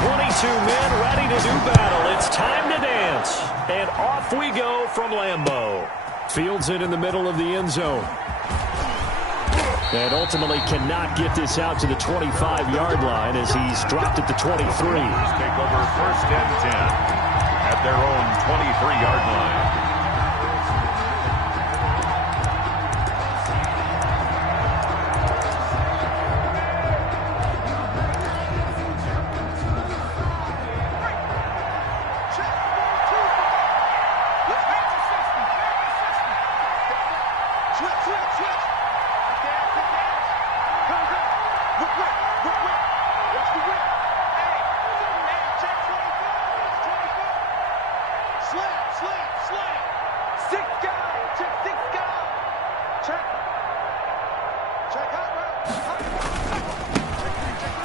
22 men ready to do battle. It's time to dance. And off we go from Lambeau. Fields it in the middle of the end zone. And ultimately cannot get this out to the 25-yard line as he's dropped at the 23. Take over first and 10 at their own 23-yard line.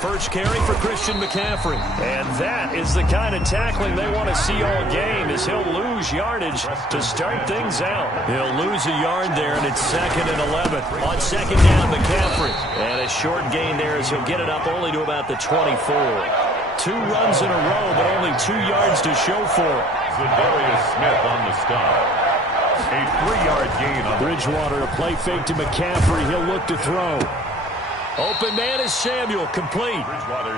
First carry for Christian McCaffrey. And that is the kind of tackling they want to see all game, as he'll lose yardage to start things out. He'll lose a yard there, and it's 2nd and 11. On second down, McCaffrey. And a short gain there as he'll get it up only to about the 24. 2 runs in a row, but only 2 yards to show for it. Zadarius Smith on the stop. A 3-yard gain on Bridgewater, a play fake to McCaffrey. He'll look to throw. Open man is Samuel, complete.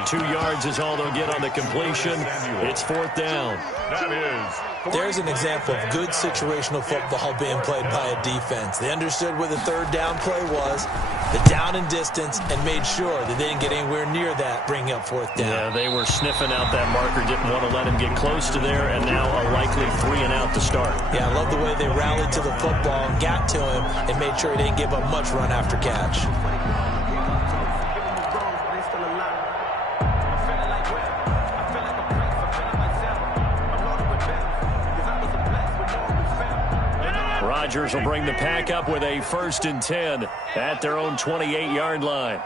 2 yards is all they'll get on the completion. It's 4th down. There's an example of good situational football being played by a defense. They understood where the 3rd down play was, the down and distance, and made sure that they didn't get anywhere near that, bringing up 4th down. Yeah, they were sniffing out that marker, didn't want to let him get close to there, and now a likely 3 and out to start. Yeah, I love the way they rallied to the football and got to him and made sure he didn't give up much run after catch. Rodgers will bring the pack up with a 1st and 10 at their own 28-yard line.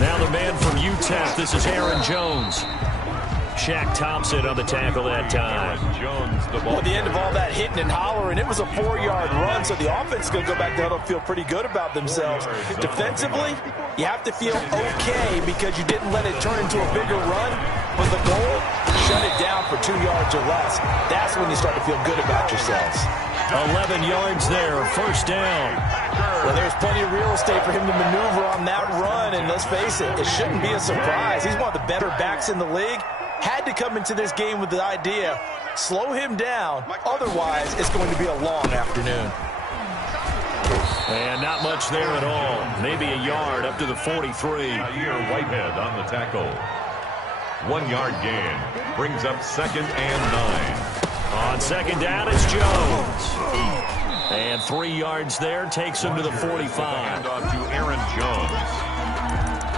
Now the man from UTEP, this is Aaron Jones. Shaq Thompson on the tackle that time. Well, at the end of all that hitting and hollering, it was a 4-yard run, so the offense is going to go back there and feel pretty good about themselves. Defensively, you have to feel okay because you didn't let it turn into a bigger run. But the goal, shut it down for 2 yards or less. That's when you start to feel good about yourselves. 11 yards there, 1st down. Well, there's plenty of real estate for him to maneuver on that run, and let's face it, it shouldn't be a surprise. He's one of the better backs in the league. Had to come into this game with the idea, slow him down, otherwise it's going to be a long afternoon. And not much there at all. Maybe a yard up to the 43. Here, Whitehead on the tackle. 1-yard gain. Brings up 2nd and 9. On 2nd down, it's Jones. And 3 yards there takes him to the 45. Handoff to Aaron Jones.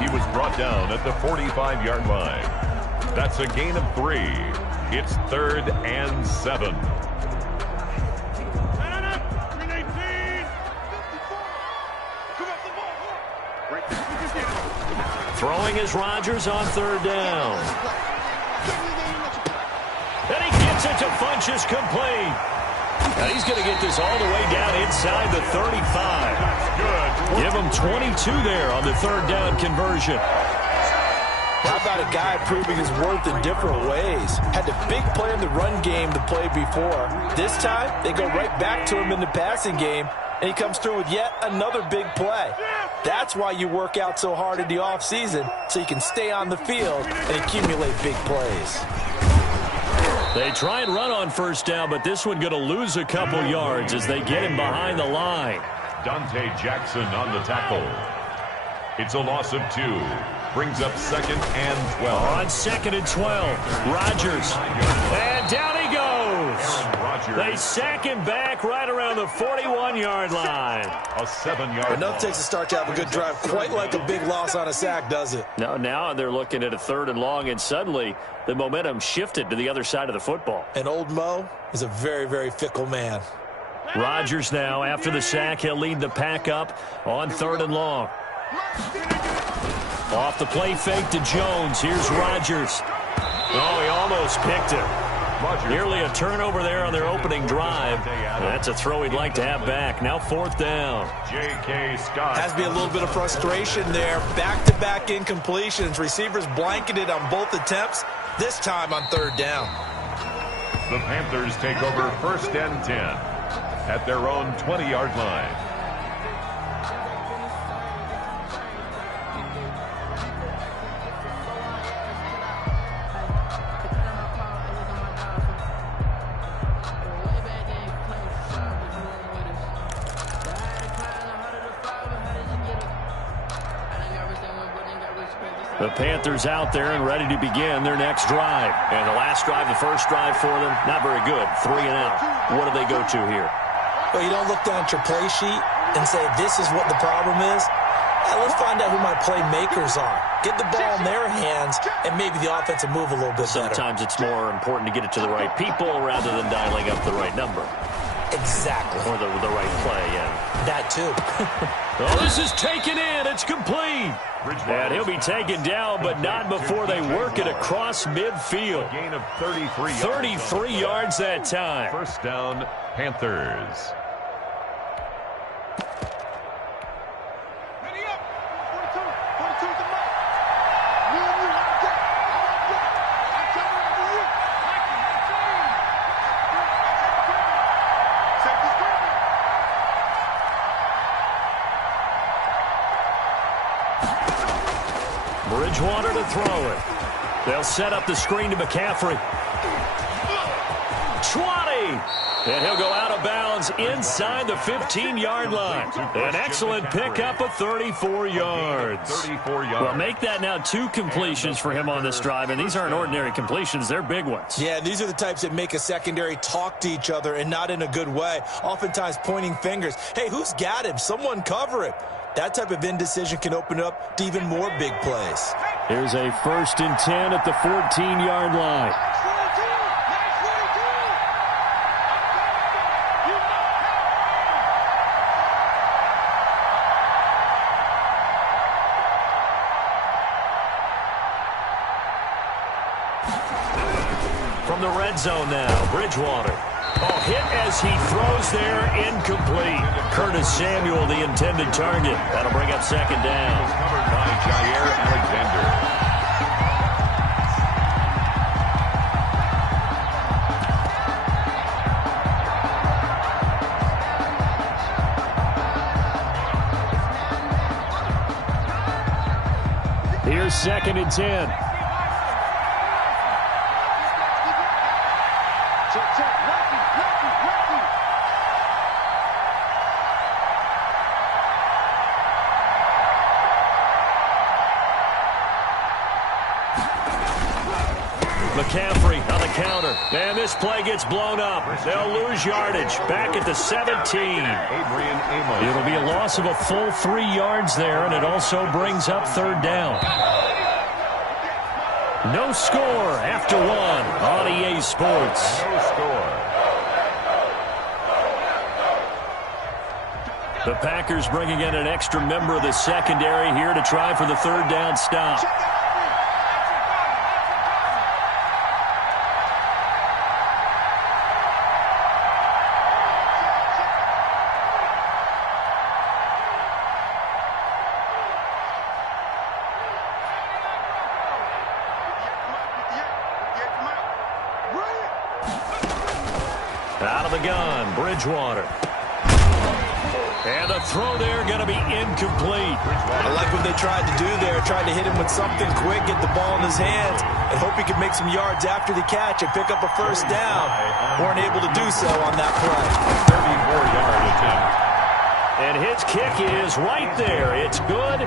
He was brought down at the 45-yard line. That's a gain of 3. It's 3rd and 7. Throwing is Rodgers on 3rd down. And he gets it to Funchess, complete. Now he's going to get this all the way down inside the 35. Good. Give him 22 there on the 3rd down conversion. How about a guy proving his worth in different ways? Had the big play in the run game the play before. This time, they go right back to him in the passing game, and he comes through with yet another big play. That's why you work out so hard in the offseason, so you can stay on the field and accumulate big plays. They try and run on 1st down, but this one going to lose a couple yards as they get him behind the line. Dante Jackson on the tackle. It's a loss of 2. Brings up 2nd and 12. On 2nd and 12, Rodgers. And down he goes. They sack him back right around the 41-yard line. A 7-yard Enough takes a start to have a good drive. Quite like a big loss on a sack, does it? No, now they're looking at a 3rd and long, and suddenly the momentum shifted to the other side of the football. And old Mo is a very, very fickle man. Rodgers now, after the sack, he'll lead the pack up on 3rd and long. Off the play fake to Jones. Here's Rodgers. Oh, he almost picked him. Nearly a turnover there on their opening drive. That's a throw he'd like to have back. Now 4th down. J.K. Scott. Has to be a little bit of frustration there. Back-to-back incompletions. Receivers blanketed on both attempts, this time on 3rd down. The Panthers take over 1st and 10 at their own 20-yard line. The Panthers out there and ready to begin their next drive. And the last drive, the first drive for them, not very good. 3 and out. What do they go to here? Well, you don't look down at your play sheet and say, this is what the problem is. Let's find out who my playmakers are. Get the ball in their hands, and maybe the offense will move a little bit better. Sometimes it's more important to get it to the right people rather than dialing up the right number. Exactly. Or the right play, yeah. That too. Oh, this is taken in. It's complete. And he'll be taken down, but not before they work it across midfield. A gain of 33 yards. 33 yards that time. 1st down, Panthers. Bridgewater to throw it. They'll set up the screen to McCaffrey. 20! And he'll go out of bounds inside the 15-yard line. An excellent pickup of 34 yards. 34 yards. Well, make that now 2 completions for him on this drive, and these aren't ordinary completions. They're big ones. Yeah, these are the types that make a secondary talk to each other and not in a good way. Oftentimes pointing fingers. Hey, who's got him? Someone cover him. That type of indecision can open up to even more big plays. Here's a 1st and 10 at the 14-yard line. From the red zone now, Bridgewater. Oh, hit as he throws there, incomplete. Curtis Samuel, the intended target. That'll bring up 2nd down. Covered by Jair Alexander. Here's 2nd and 10. McCaffrey on the counter. And this play gets blown up. They'll lose yardage. Back at the 17. It'll be a loss of a full 3 yards there, and it also brings up 3rd down. No score after 1 on EA Sports. No score. The Packers bringing in an extra member of the secondary here to try for the 3rd down stop. Out of the gun, Bridgewater. And the throw there going to be incomplete. I like what they tried to do there. Tried to hit him with something quick, get the ball in his hands, and hope he could make some yards after the catch and pick up a 1st down. Weren't able to do so on that play. 34-yard attempt. And his kick is right there. It's good.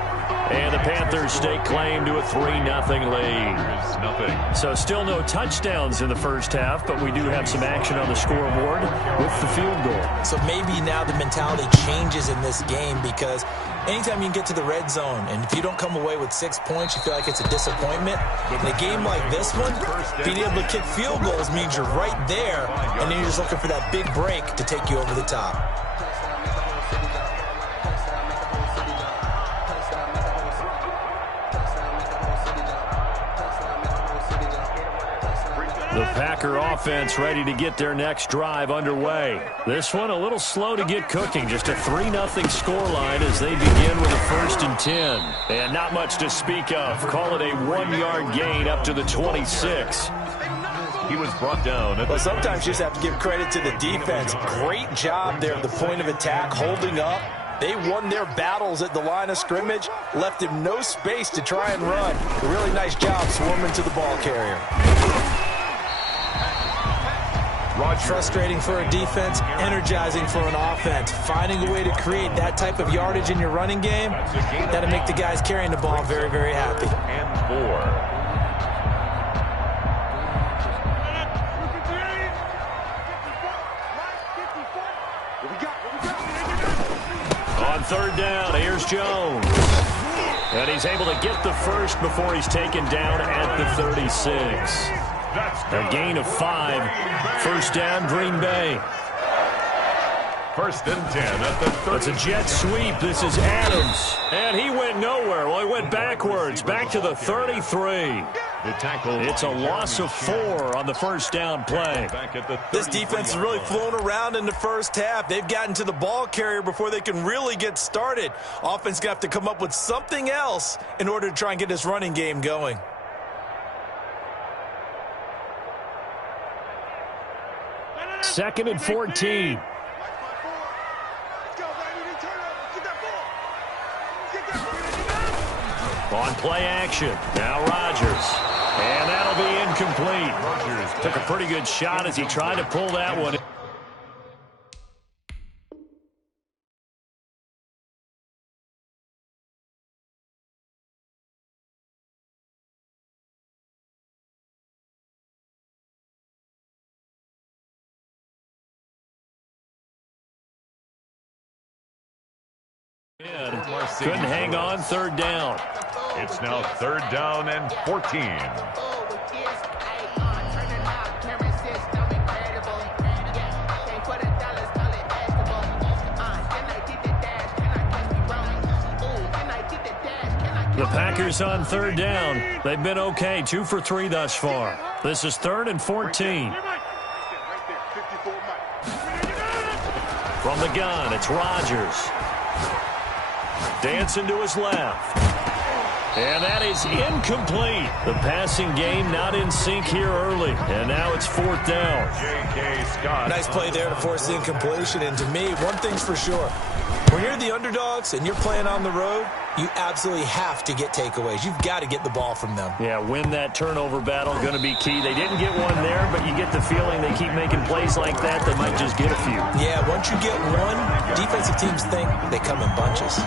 And the Panthers stake claim to a 3-0 lead. So still no touchdowns in the first half, but we do have some action on the scoreboard with the field goal. So maybe now the mentality changes in this game, because anytime you can get to the red zone, and if you don't come away with 6 points, you feel like it's a disappointment. In a game like this one, being able to kick field goals means you're right there, and then you're just looking for that big break to take you over the top. The Packer offense ready to get their next drive underway. This one a little slow to get cooking. Just a 3-0 scoreline as they begin with a 1st and 10. And not much to speak of. Call it a 1-yard gain up to the 26. He was brought down. Well, sometimes you just have to give credit to the defense. Great job there at the point of attack, holding up. They won their battles at the line of scrimmage, left him no space to try and run. A really nice job swarming to the ball carrier. Frustrating for a defense, energizing for an offense. Finding a way to create that type of yardage in your running game, that'll make the guys carrying the ball very, very happy. And 4. On 3rd down, here's Jones. And he's able to get the first before he's taken down at the 36. A gain of 5. 1st down, Green Bay. 1st and 10 at the 30. It's a jet sweep. This is Adams. And he went nowhere. Well, he went backwards, back to the 33. The tackle. It's a loss of 4 on the 1st down play. This defense has really flown around in the first half. They've gotten to the ball carrier before they can really get started. Offense going to have to come up with something else in order to try and get this running game going. Second and 14. On play action. Now Rodgers. And that'll be incomplete. Rodgers took a pretty good shot as he tried to pull that one. Couldn't hang on 3rd down. It's now 3rd down and 14. The Packers on 3rd down. They've been okay, 2 for 3 thus far. This is 3rd and 14. From the gun, it's Rodgers. Dancing to his left. And that is incomplete. The passing game not in sync here early. And now it's 4th down. J.K. Scott. Nice play there to force the incompletion. And to me, one thing's for sure. When you're the underdogs and you're playing on the road, you absolutely have to get takeaways. You've got to get the ball from them. Yeah, win that turnover battle, going to be key. They didn't get one there, but you get the feeling they keep making plays like that, they might just get a few. Yeah, once you get one, defensive teams think they come in bunches.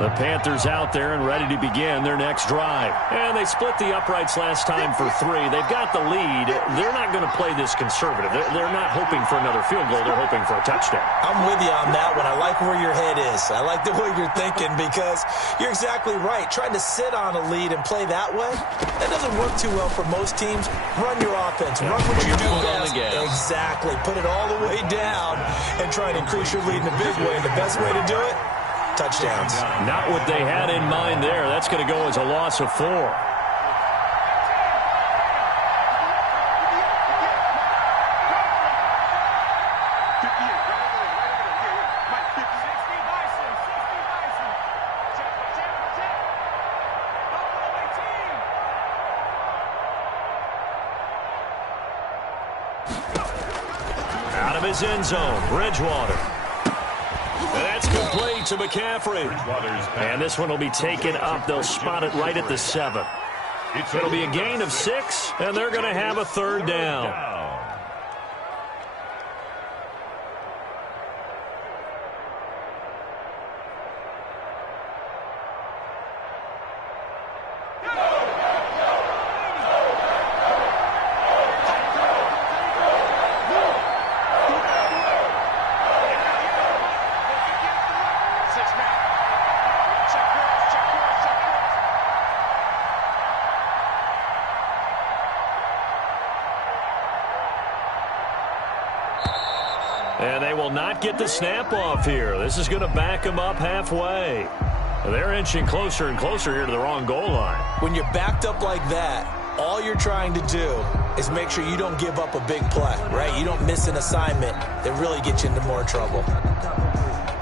The Panthers out there and ready to begin their next drive. And they split the uprights last time for 3. They've got the lead. They're not going to play this conservative. They're not hoping for another field goal. They're hoping for a touchdown. I'm with you on that one. I like where your head is. I like the way you're thinking because you're exactly right. Trying to sit on a lead and play that way, that doesn't work too well for most teams. Run your offense. Run what you do best. Exactly. Put it all the way down and try and increase your lead in a big way. And the best way to do it, touchdowns. Not what they had in mind there. That's going to go as a loss of 4. Out of his end zone, Bridgewater. And that's complete to McCaffrey. And this one will be taken up. They'll spot it right at the 7. It'll be a gain of 6, and they're going to have a 3rd down. And they will not get the snap off here. This is going to back them up halfway. They're inching closer and closer here to the wrong goal line. When you're backed up like that, all you're trying to do is make sure you don't give up a big play, right? You don't miss an assignment that really gets you into more trouble.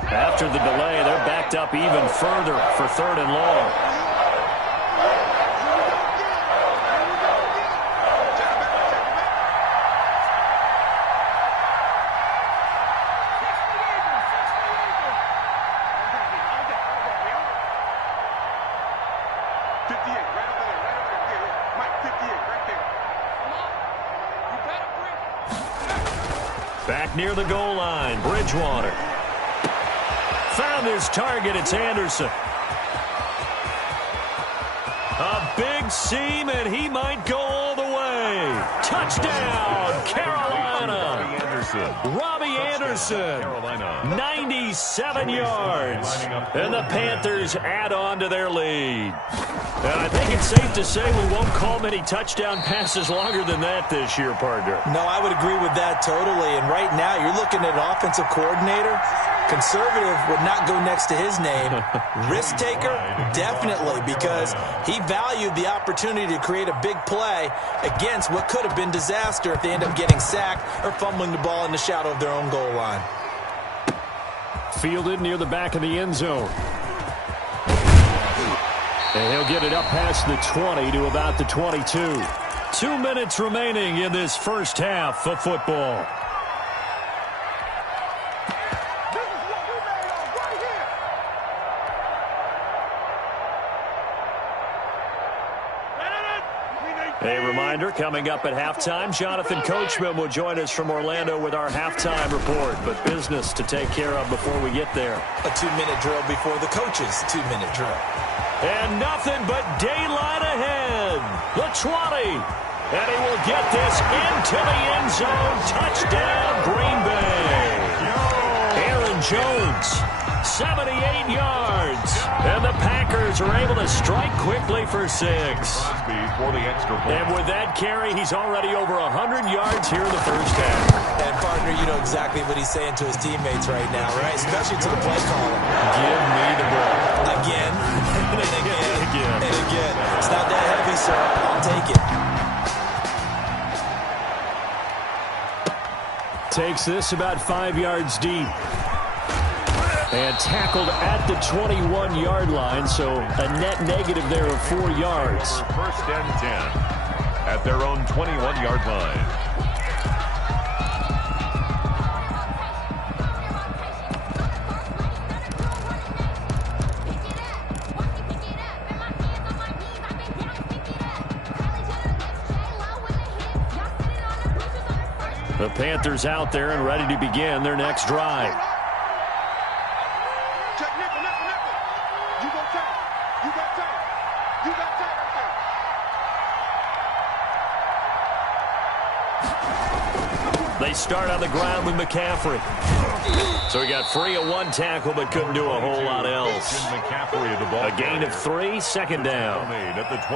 After the delay, they're backed up even further for 3rd and long. Back near the goal line, Bridgewater. Found his target, it's Anderson. A big seam, and he might go all the way. Touchdown, Carolina. Robbie Anderson, 97 yards. And the Panthers add on to their lead. And I think it's safe to say we won't call many touchdown passes longer than that this year, partner. No, I would agree with that totally. And right now, you're looking at an offensive coordinator. Conservative would not go next to his name. Risk taker, definitely, because he valued the opportunity to create a big play against what could have been disaster if they end up getting sacked or fumbling the ball in the shadow of their own goal line. Fielded near the back of the end zone. And he'll get it up past the 20 to about the 22. 2 minutes remaining in this first half of football. A reminder, coming up at halftime, Jonathan Coachman will join us from Orlando with our halftime report. But business to take care of before we get there. A 2-minute drill before the coach's 2-minute drill. And nothing but daylight ahead. The 20. And he will get this into the end zone. Touchdown, Green Bay. Aaron Jones, 78 yards. And the Packers are able to strike quickly for 6. And with that carry, he's already over 100 yards here in the first half. And, partner, you know exactly what he's saying to his teammates right now, right? Especially to the play caller. Give me the ball. Again, and again, and again. It's not that heavy, sir. I'll take it. Takes this about 5 yards deep. And tackled at the 21-yard line, so a net negative there of 4 yards. First and 10 at their own 21-yard line. The Panthers out there and ready to begin their next drive. They start on the ground with McCaffrey. So he got free of one tackle but couldn't do a whole lot else. A gain of 3, second down.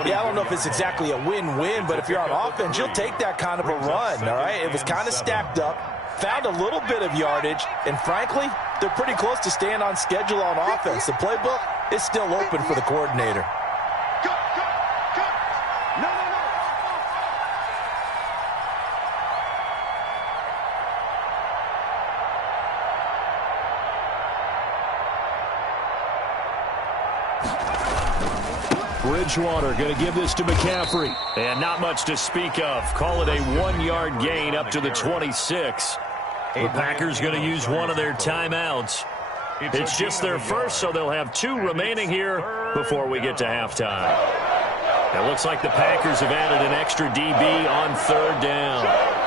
Yeah, I don't know if it's exactly a win-win, but if you're on offense, you'll take that kind of a run, all right? It was kind of stacked up, found a little bit of yardage, and frankly, they're pretty close to staying on schedule on offense. The playbook is still open for the coordinator. Bridgewater going to give this to McCaffrey. And not much to speak of. Call it a 1-yard gain up to the 26. The Packers going to use one of their timeouts. It's just their first, so they'll have 2 remaining here before we get to halftime. It looks like the Packers have added an extra DB on 3rd down.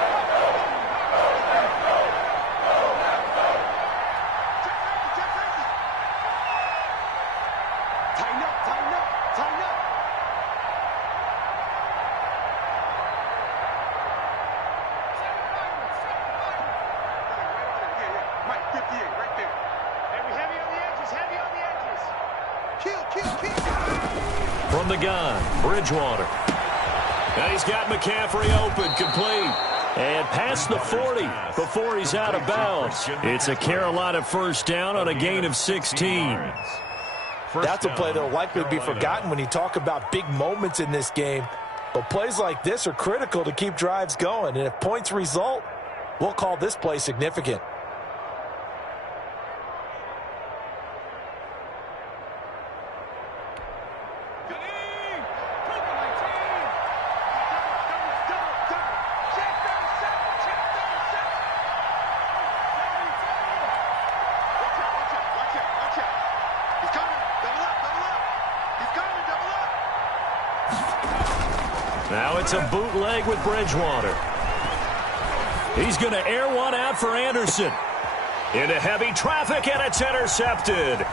From the gun, Bridgewater. And he's got McCaffrey open, complete. And past the 40 before he's out of bounds. It's a Carolina first down on a gain of 16. That's a play that will likely be forgotten when you talk about big moments in this game. But plays like this are critical to keep drives going. And if points result, we'll call this play significant. Now it's a bootleg with Bridgewater. He's going to air one out for Anderson. Into heavy traffic, and it's intercepted.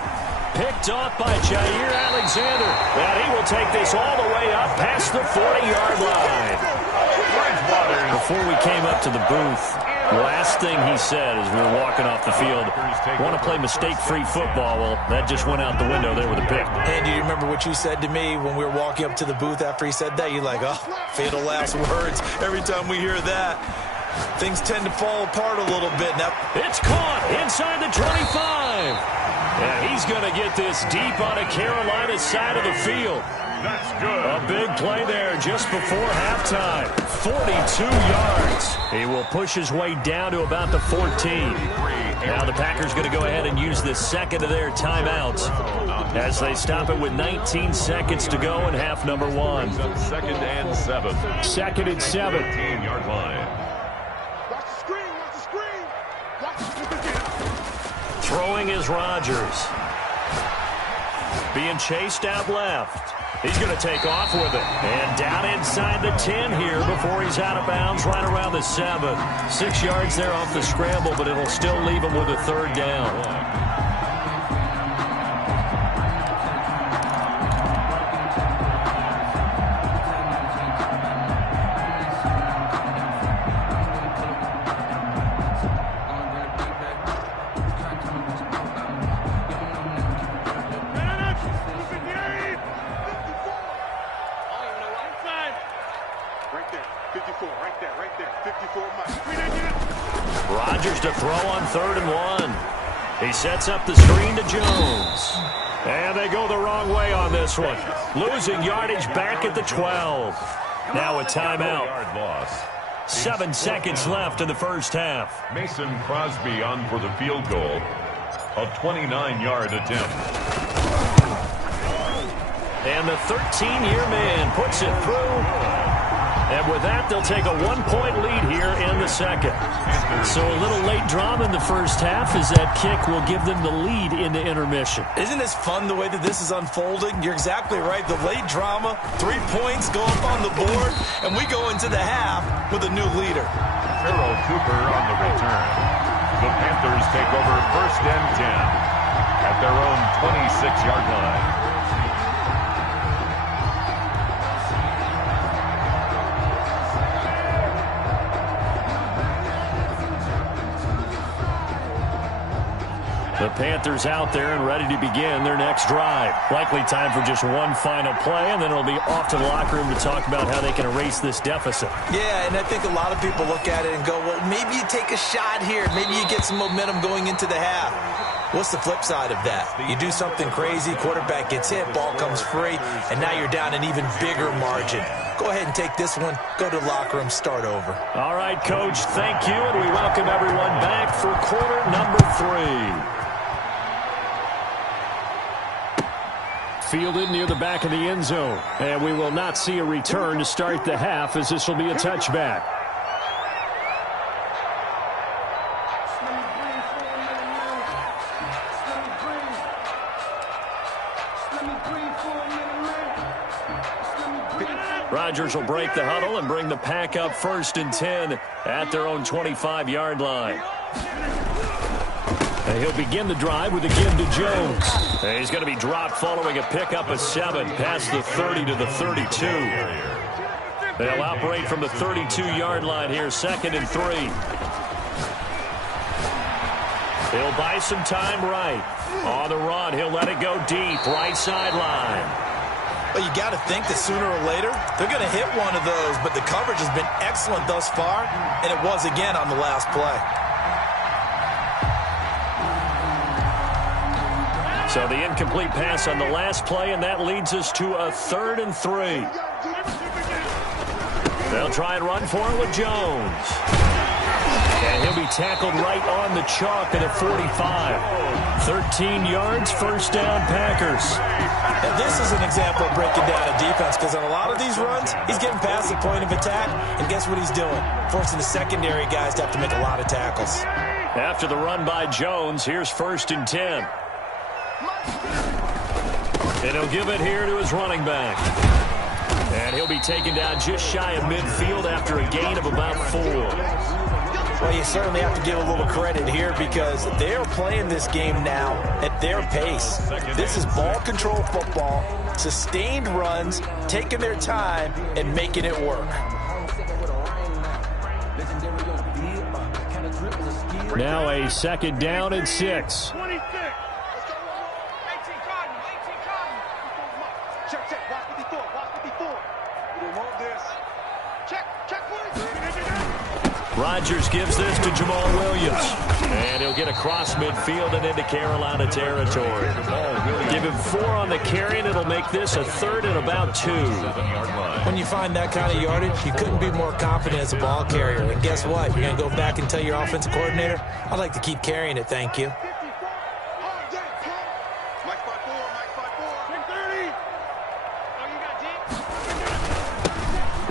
Picked off by Jair Alexander. And he will take this all the way up past the 40-yard line. Before we came up to the booth, last thing he said as we were walking off the field, want to play mistake-free football. Well, that just went out the window there with a pick. And do you remember what you said to me when we were walking up to the booth after he said that? You're like, oh, fatal last words. Every time we hear that, things tend to fall apart a little bit. Now, it's caught inside the 25. And he's going to get this deep on a Carolina side of the field. That's good. A big play there just before halftime. 42 yards. He will push his way down to about the 14. Now the Packers going to go ahead and use the second of their timeouts as they stop it with 19 seconds to go in half number one. Second and 7. Second and 7. 18-yard line. Watch the screen. Watch the screen. Watch the Throwing is Rodgers. Being chased out left. He's going to take off with it. And down inside the 10 here before he's out of bounds, right around the 7. 6 yards there off the scramble, but it'll still leave him with a third down. Rodgers to throw on 3rd and 1. He sets up the screen to Jones. And they go the wrong way on this one. Losing yardage back at the 12. Now a timeout. 7 seconds left in the first half. Mason Crosby on for the field goal. A 29-yard attempt. And the 13-year man puts it through. And with that, they'll take a 1-point lead here in the second. So a little late drama in the first half as that kick will give them the lead into intermission. Isn't this fun the way that this is unfolding? You're exactly right. The late drama, 3 points go up on the board, and we go into the half with a new leader. Pharaoh Cooper on the return. The Panthers take over 1st and 10 at their own 26-yard line. The Panthers out there and ready to begin their next drive. Likely time for just one final play, and then it'll be off to the locker room to talk about how they can erase this deficit. Yeah, and I think a lot of people look at it and go, well, maybe you take a shot here. Maybe you get some momentum going into the half. What's the flip side of that? You do something crazy, quarterback gets hit, ball comes free, and now you're down an even bigger margin. Go ahead and take this one, go to the locker room, start over. All right, Coach, thank you, and we welcome everyone back for quarter number 3. Fielded near the back of the end zone. And we will not see a return to start the half as this will be a touchback. Rodgers will break the huddle and bring the pack up 1st and 10 at their own 25-yard line. And he'll begin the drive with a give to Jones. And he's going to be dropped following a pickup of 7 past the 30 to the 32. They'll operate from the 32-yard line here, 2nd and 3. He'll buy some time right. On the run, he'll let it go deep, right sideline. Well, you got to think that sooner or later, they're going to hit one of those, but the coverage has been excellent thus far, and it was again on the last play. So the incomplete pass on the last play, and that leads us to a 3rd and 3. They'll try and run for it with Jones. And he'll be tackled right on the chalk at a 45. 13 yards, first down, Packers. And this is an example of breaking down a defense, because on a lot of these runs, he's getting past the point of attack, and guess what he's doing? Forcing the secondary guys to have to make a lot of tackles. After the run by Jones, here's 1st and 10. And he'll give it here to his running back. And he'll be taken down just shy of midfield after a gain of about 4. Well, you certainly have to give a little credit here because they're playing this game now at their pace. This is ball control football, sustained runs, taking their time, and making it work. Now a 2nd down and 6. Rodgers gives this to Jamal Williams. And he'll get across midfield and into Carolina territory. Give him 4 on the carry, and it'll make this a 3rd and about 2. When you find that kind of yardage, you couldn't be more confident as a ball carrier. And guess what? You're going to go back and tell your offensive coordinator, I'd like to keep carrying it, thank you.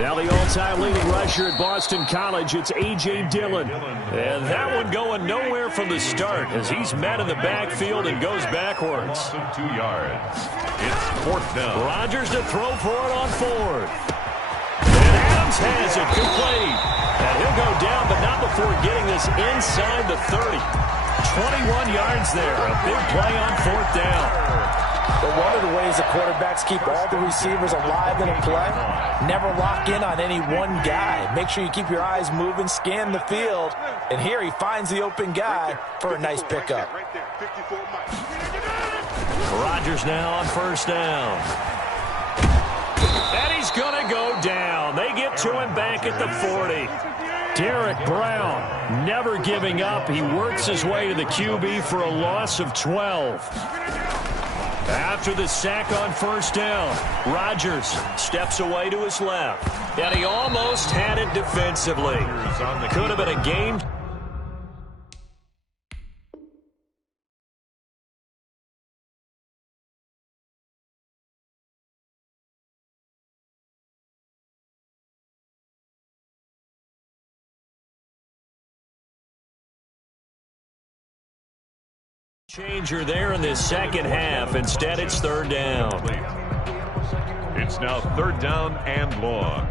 Now the all-time leading rusher at Boston College, it's A.J. Dillon. And that one going nowhere from the start as he's met in the backfield and goes backwards. 2 yards. It's 4th down. Rodgers to throw for it on 4th. And Adams has it complete. And he'll go down, but not before getting this inside the 30. 21 yards there. A big play on 4th down. But one of the ways the quarterbacks keep all the receivers alive in a play, never lock in on any one guy. Make sure you keep your eyes moving, scan the field, and here he finds the open guy for a nice pickup. Rodgers now on 1st down. And he's going to go down. They get to him back at the 40. Derek Brown never giving up. He works his way to the QB for a loss of 12. After the sack on 1st down, Rodgers steps away to his left. And he almost had it defensively. Could have been a game changer there in this second half. Instead, it's 3rd down. It's now 3rd down and long.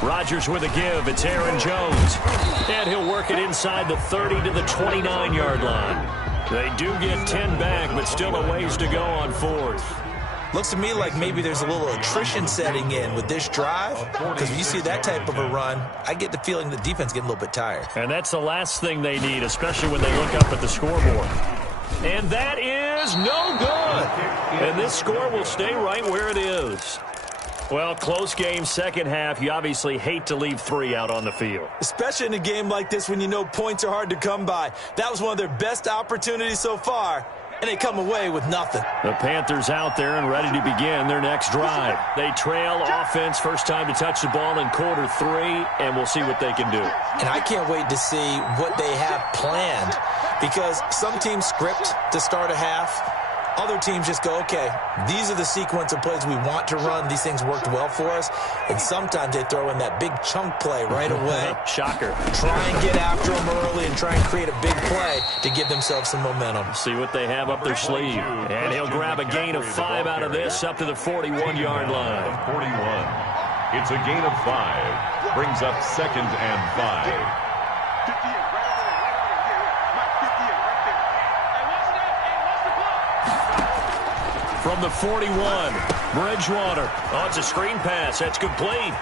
Rodgers with a give. It's Aaron Jones. And he'll work it inside the 30 to the 29-yard line. They do get 10 back, but still a ways to go on 4th. Looks to me like maybe there's a little attrition setting in with this drive, because when you see that type of a run, I get the feeling the defense getting a little bit tired. And that's the last thing they need, especially when they look up at the scoreboard. And that is no good. And this score will stay right where it is. Well, close game, second half. You obviously hate to leave 3 out on the field. Especially in a game like this when you know points are hard to come by. That was one of their best opportunities so far, and they come away with nothing. The Panthers out there and ready to begin their next drive. They trail offense, first time to touch the ball in quarter 3, and we'll see what they can do. And I can't wait to see what they have planned, because some teams script to start a half. Other teams just go, okay, these are the sequence of plays we want to run. These things worked well for us. And sometimes they throw in that big chunk play right away. Shocker. Try and get after them early and try and create a big play to give themselves some momentum. See what they have up their sleeve. And he'll grab a gain of 5 out of this up to the 41-yard line. 41. It's a gain of 5. Brings up 2nd and 5. From the 41, Bridgewater. Oh, it's a screen pass. That's complete.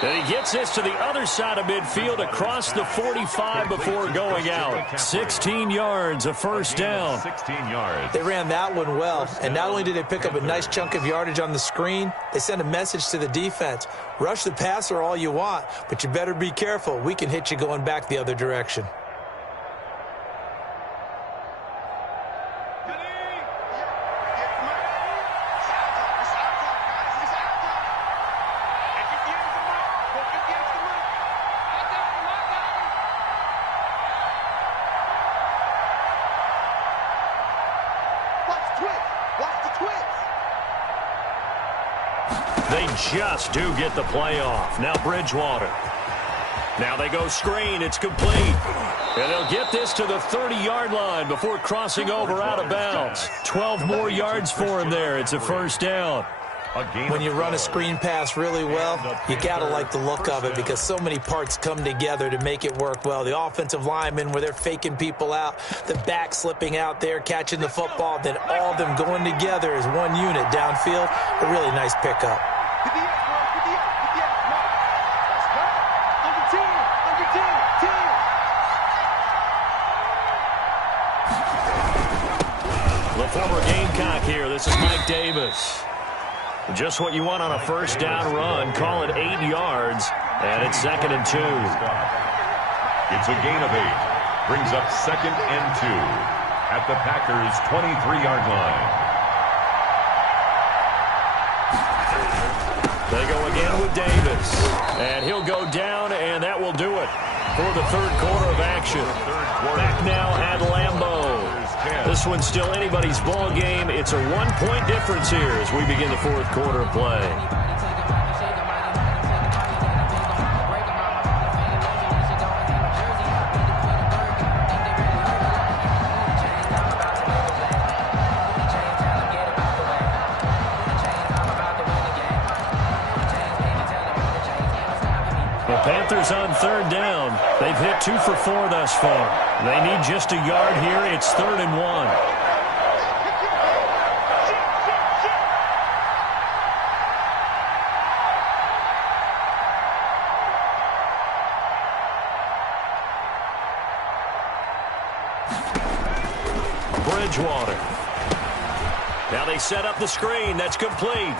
And he gets this to the other side of midfield across the 45 before going out. 16 yards, a first down. 16 yards. They ran that one well, and not only did they pick up a nice chunk of yardage on the screen, they sent a message to the defense. Rush the passer all you want, but you better be careful. We can hit you going back the other direction. They just do get the play off. Now Bridgewater. Now they go screen. It's complete. And they'll get this to the 30-yard line before crossing over out of bounds. 12 more yards for him there. It's a first down. When you run a screen pass really well, you got to like the look of it because so many parts come together to make it work well. The offensive linemen, where they're faking people out, the back slipping out there, catching the football, then all of them going together as one unit downfield. A really nice pickup. The former Gamecock here. This is Mike Davis. Just what you want on a first down run. Call it 8 yards, and it's 2nd and 2. It's a gain of 8. Brings up 2nd and 2 at the Packers' 23-yard line. They go again with Davis, and he'll go down, and that will do it for the third quarter of action. Back now at Lambeau. This one's still anybody's ball game. It's a 1-point difference here as we begin the fourth quarter of play. The Panthers on third down. They've hit 2 for 4 thus far. They need just a yard here. It's 3rd and 1. Bridgewater. Now they set up the screen. That's complete.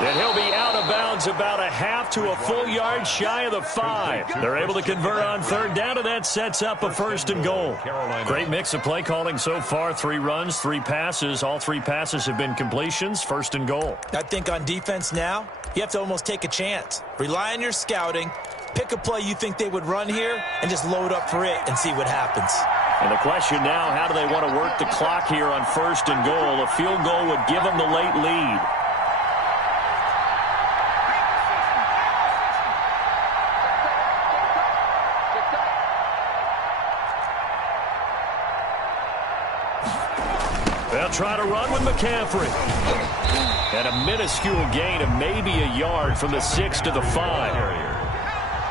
And he'll be out of bounds about a half to a full yard shy of the 5. They're able to convert on third down, and that sets up a 1st and goal. Great mix of play calling so far. 3 runs, 3 passes. All 3 passes have been completions. 1st and goal. I think on defense now, you have to almost take a chance. Rely on your scouting. Pick a play you think they would run here, and just load up for it and see what happens. And the question now, how do they want to work the clock here on 1st and goal? A field goal would give them the late lead. They'll try to run with McCaffrey. And a minuscule gain of maybe a yard from the 6 to the 5.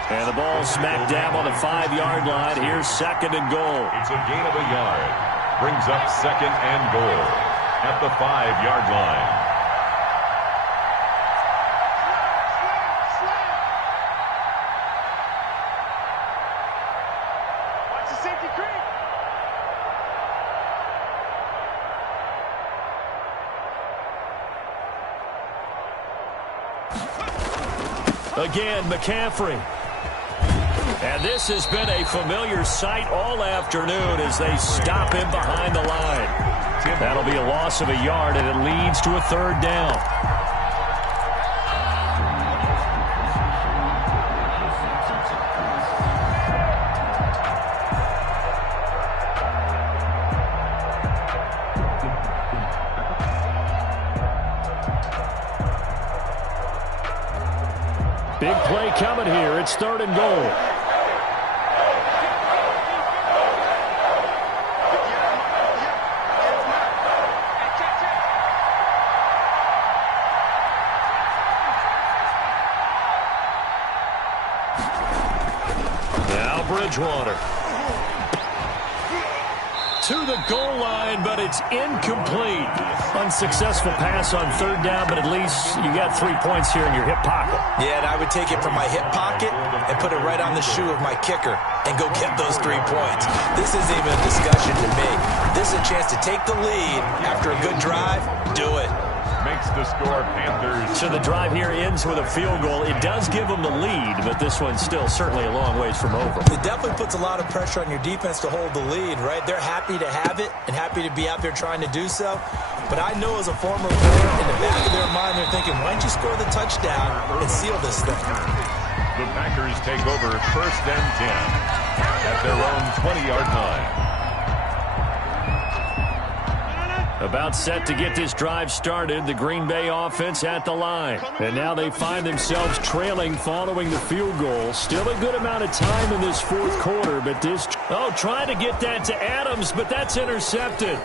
And the ball smack dab on the 5-yard line. Here's 2nd and goal. It's a gain of a yard. Brings up 2nd and goal at the 5-yard line. Watch the safety creep. Again, McCaffrey. And this has been a familiar sight all afternoon as they stop him behind the line. That'll be a loss of a yard, and it leads to a 3rd down. Big play coming here. It's 3rd and goal. Bridgewater. To the goal line, but it's incomplete. Unsuccessful pass on third down, but at least you got 3 points here in your hip pocket. Yeah, and I would take it from my hip pocket and put it right on the shoe of my kicker and go get those 3 points. This isn't even a discussion to me. This is a chance to take the lead after a good drive. Do it. Makes the score Panthers. So the drive here ends with a field goal. It does give them the lead, but this one's still certainly a long ways from over. It definitely puts a lot of pressure on your defense to hold the lead, right? They're happy to have it and happy to be out there trying to do so. But I know as a former player, in the back of their mind, they're thinking, why don't you score the touchdown and seal this thing? The Packers take over 1st and 10 at their own 20-yard line. About set to get this drive started, the Green Bay offense at the line. And now they find themselves trailing following the field goal. Still a good amount of time in this fourth quarter, but trying to get that to Adams, but that's intercepted.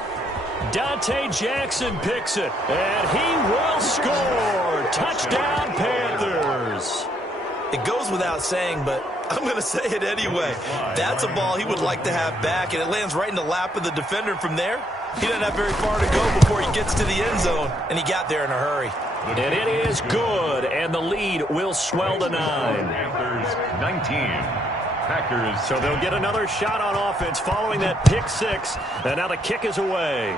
Dante Jackson picks it, and he will score. Touchdown, Panthers. It goes without saying, but I'm going to say it anyway. That's a ball he would like to have back, and it lands right in the lap of the defender from there. He doesn't have very far to go before he gets to the end zone, and he got there in a hurry. And it is good, and the lead will swell to 9. Panthers 19. Packers. So they'll get another shot on offense following that pick six, and now the kick is away.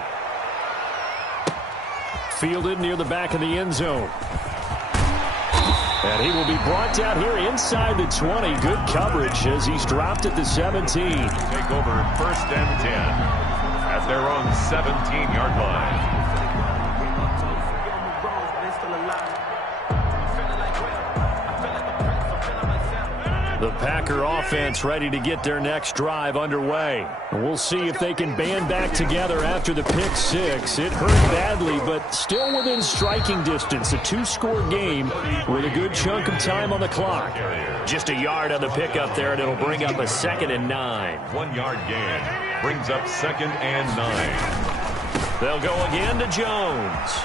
Fielded near the back of the end zone. And he will be brought down here inside the 20. Good coverage as he's dropped at the 17. Take over 1st and 10. At their own 17-yard line. The Packer offense ready to get their next drive underway. We'll see if they can band back together after the pick six. It hurt badly, but still within striking distance. A 2-score game with a good chunk of time on the clock. Just a yard on the pickup there, and it'll bring up a 2nd and 9. 1-yard gain. Brings up 2nd and 9. They'll go again to Jones.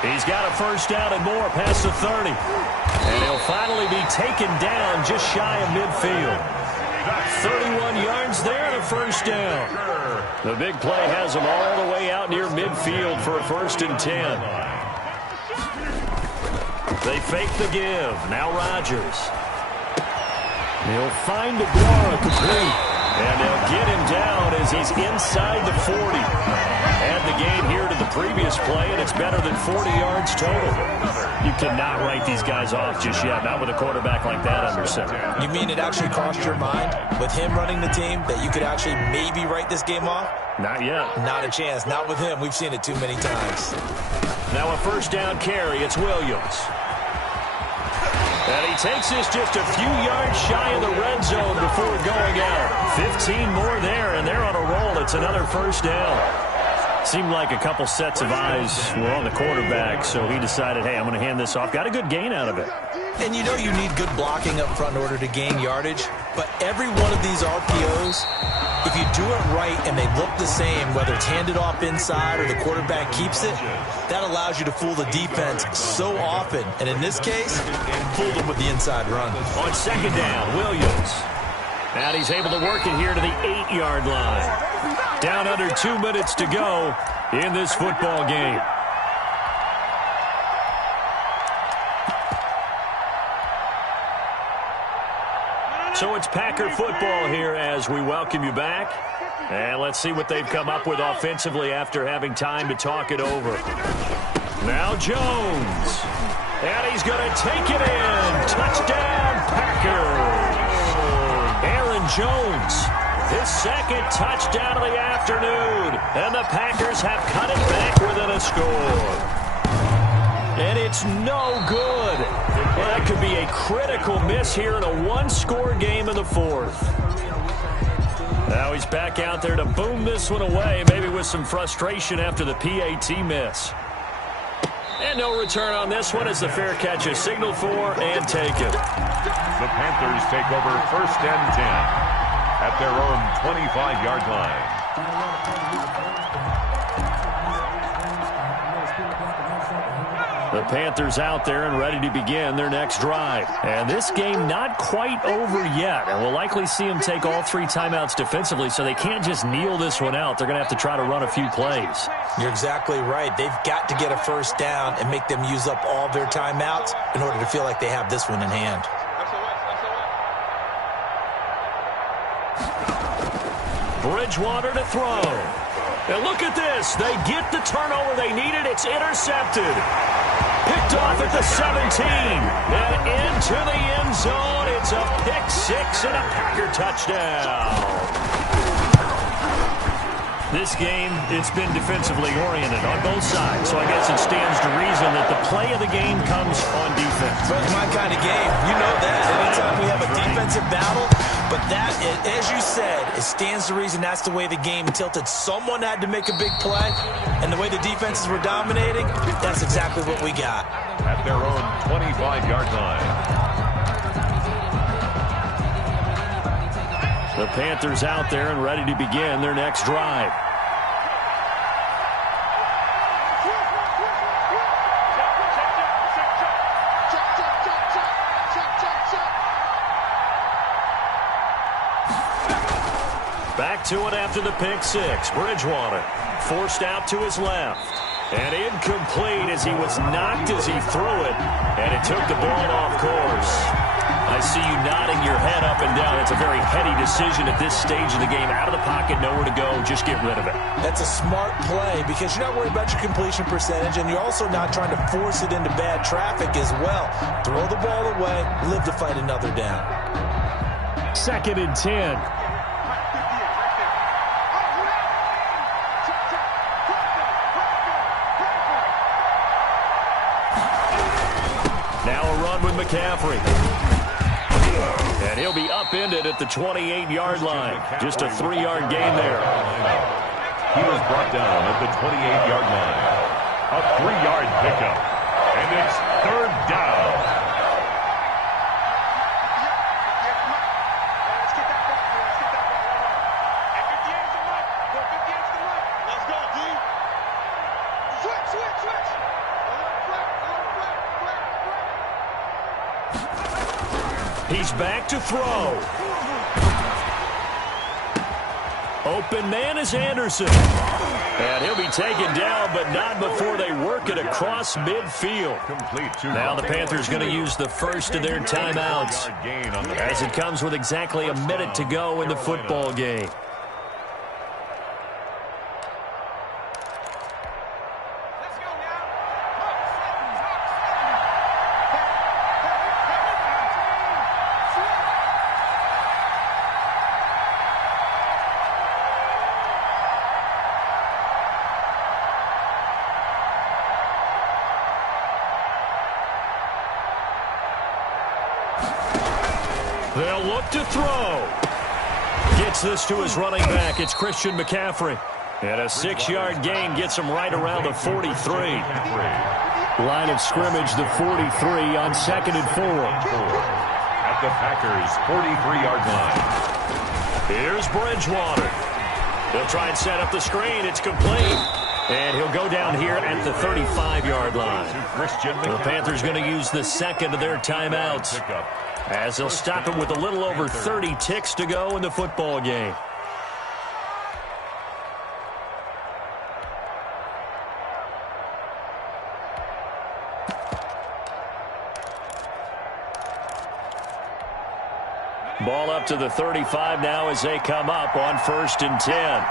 He's got a first down and more past the 30. And he'll finally be taken down just shy of midfield. 31 yards there and a first down. The big play has him all the way out near midfield for a 1st and 10. They fake the give. Now Rodgers. He'll find DeGuara complete. And they'll get him down as he's inside the 40. Add the gain here to the previous play, and it's better than 40 yards total. You cannot write these guys off just yet, not with a quarterback like that under center. You mean it actually crossed your mind with him running the team that you could actually maybe write this game off? Not yet. Not a chance. Not with him. We've seen it too many times. Now a first down carry. It's Williams. And he takes this just a few yards shy of the red zone before going out. 15 more there, and they're on a roll. It's another first down. Seemed like a couple sets of eyes were on the quarterback, so he decided, hey, I'm going to hand this off. Got a good gain out of it. And you know you need good blocking up front in order to gain yardage, but every one of these RPOs, if you do it right and they look the same, whether it's handed off inside or the quarterback keeps it, that allows you to fool the defense so often. And in this case, fooled them with the inside run. On 2nd down, Williams. And he's able to work it here to the 8-yard line. Down under 2 minutes to go in this football game. So it's Packer football here as we welcome you back. And let's see what they've come up with offensively after having time to talk it over. Now Jones. And he's going to take it in. Touchdown, Packers. Aaron Jones, his 2nd touchdown of the afternoon. And the Packers have cut it back within a score. And it's no good. Well, that could be a critical miss here in a 1-score game in the 4th. Now he's back out there to boom this one away, maybe with some frustration after the PAT miss. And no return on this one as the fair catch is signaled for and taken. The Panthers take over 1st and 10 at their own 25-yard line. The Panthers out there and ready to begin their next drive. And this game not quite over yet. And we'll likely see them take all 3 timeouts defensively, so they can't just kneel this one out. They're going to have to try to run a few plays. You're exactly right. They've got to get a first down and make them use up all their timeouts in order to feel like they have this one in hand. Bridgewater to throw. And look at this. They get the turnover they needed. It's intercepted. Picked off at the 17. And into the end zone. It's a pick 6 and a Packer touchdown. This game, it's been defensively oriented on both sides, so I guess it stands to reason that the play of the game comes on defense. Well, it's my kind of game. You know that. Anytime we have a defensive battle, but that, as you said, it stands to reason that's the way the game tilted. Someone had to make a big play, and the way the defenses were dominating, that's exactly what we got. At their own 25-yard line. The Panthers out there and ready to begin their next drive. Back to it after the pick 6. Bridgewater forced out to his left. And incomplete as he was knocked as he threw it. And it took the ball off course. I see you nodding your head up and down. It's a very heady decision at this stage of the game. Out of the pocket, nowhere to go. Just get rid of it. That's a smart play because you're not worried about your completion percentage, and you're also not trying to force it into bad traffic as well. Throw the ball away, live to fight another down. 2nd and 10. Now a run with McCaffrey. And he'll be upended at the 28-yard line. Just a 3-yard gain there. He was brought down at the 28-yard line. A 3-yard pickup. And it's 3rd down. Let's go, D. Switch. He's back to throw. Open man is Anderson. And he'll be taken down, but not before they work it across midfield. Now the Panthers going to use the first of their timeouts as it comes with exactly a minute to go in the football game. They'll look to throw. Gets this to his running back. It's Christian McCaffrey. And a 6-yard gain gets him right around the 43. Line of scrimmage, the 43 on 2nd and 4. At the Packers' 43-yard line. Here's Bridgewater. They'll try and set up the screen. It's complete. And he'll go down here at the 35-yard line. The Panthers going to use the 2nd of their timeouts, as they'll stop him with a little over 30 ticks to go in the football game. Ball up to the 35 now as they come up on 1st and 10.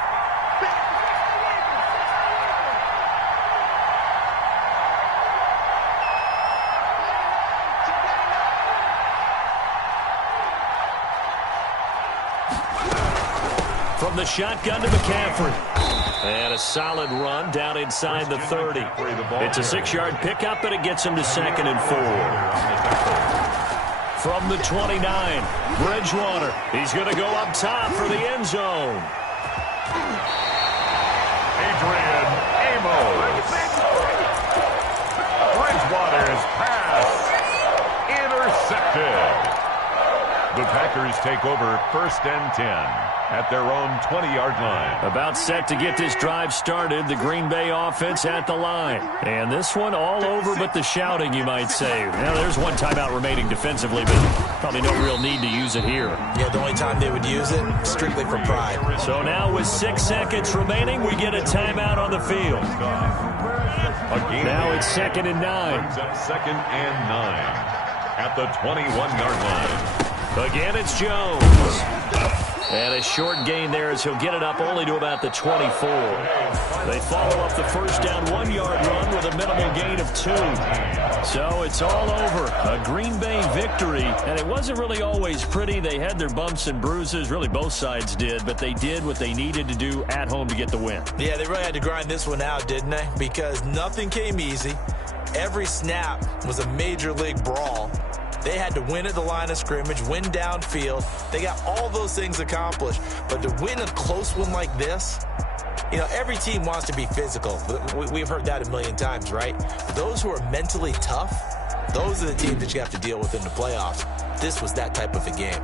From the shotgun to McCaffrey. And a solid run down inside the 30. It's a 6-yard pickup, and it gets him to 2nd and 4. From the 29, Bridgewater. He's going to go up top for the end zone. Adrian Amos. Bridgewater's pass intercepted. The Packers take over 1st and 10. at their own 20-yard line. About set to get this drive started, the Green Bay offense at the line. And this one all over but the shouting, you might say. Now, there's one timeout remaining defensively, but probably no real need to use it here. Yeah, the only time they would use it, strictly for pride. So now with 6 seconds remaining, we get a timeout on the field. Now it's 2nd and 9. Brings up 2nd and 9 at the 21-yard line. Again, it's Jones. And a short gain there as he'll get it up only to about the 24. They follow up the first down 1-yard run with a minimal gain of 2. So it's all over. A Green Bay victory. And it wasn't really always pretty. They had their bumps and bruises. Really, both sides did. But they did what they needed to do at home to get the win. Yeah, they really had to grind this one out, didn't they? Because nothing came easy. Every snap was a major league brawl. They had to win at the line of scrimmage, win downfield. They got all those things accomplished. But to win a close one like this, you know, every team wants to be physical. We've heard that a million times, right? But those who are mentally tough, those are the teams that you have to deal with in the playoffs. This was that type of a game.